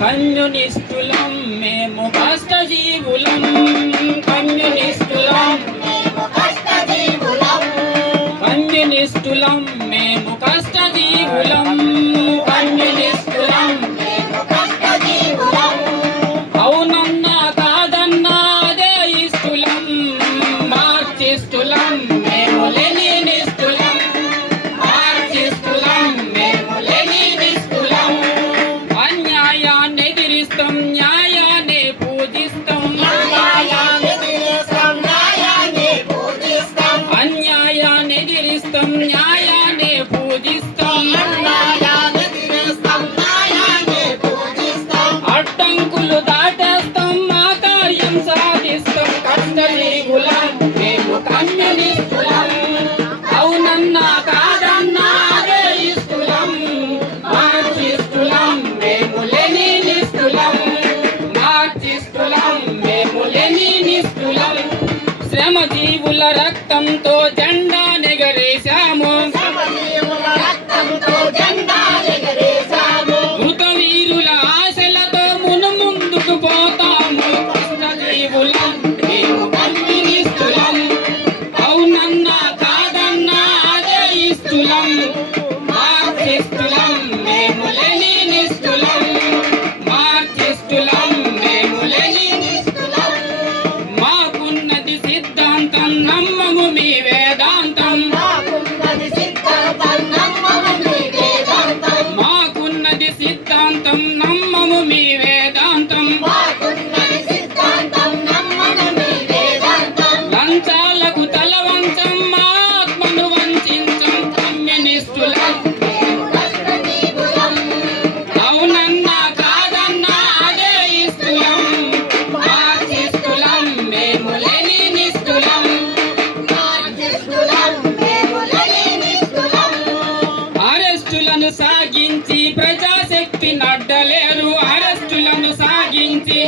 కమ్యూనిస్టులం మేము కష్టజీవులం, కమ్యూనిస్టులం కమ్యూనిస్టులం మేము కష్టజీవులం, కమ్యూనిస్టులం అవునన్నా కాదన్నా అదే ఇస్తులం, మార్క్సిస్టులం మేము లెనినిస్టులం, మార్క్సిస్టులం మేము లెనినిస్టులం అన్యాయాన్ని ఎదిరిస్తాం న్యాయాన్ని పూజిస్తాం, అన్యాయాన్ని ఎదిరిస్తాం న్యాయాన్ని పూజిస్తాం అడ్డంకులు దాటేస్తాం మా కార్యం సాధిస్తాం కష్టజీవులం మేము కమ్యూనిస్టులం అవునన్నా కాదన్నా అదే ఇస్తులం, మార్క్సిస్టులం మేము లెనినిస్టులం, మార్క్సిస్టులం మేము లెనినిస్టులం శ్రమజీవుల రక్తంతో జెండా నెగరేశాము, మృత వీరుల ఆశలతో ముందుకు పోతాము కష్టజీవులం మేము కమ్యూనిస్టులం అవునన్నా కాదన్నా అదే ఇస్తులం, మార్క్సిస్టులం మేము లెనినిస్టులం, మార్క్సిస్టులం మేము లెనినిస్టులం మాకున్నది సిద్ధాంతం నమ్మము మీ వేదాంతం, మాకున్నది సిద్ధాంతం నమ్మము మీ వేదాంతం లంచాలకు తలవంచం మా ఆత్మను వంచించం కమ్యూనిస్టులం అవునన్నా కాదన్నా అదే ఇస్తులం, మార్క్సిస్టులం మేము లెనినిస్టులం అరెస్టులను సాగించి ప్రజాశక్తి నడ్డలేరు, అరెస్టులను సాగించి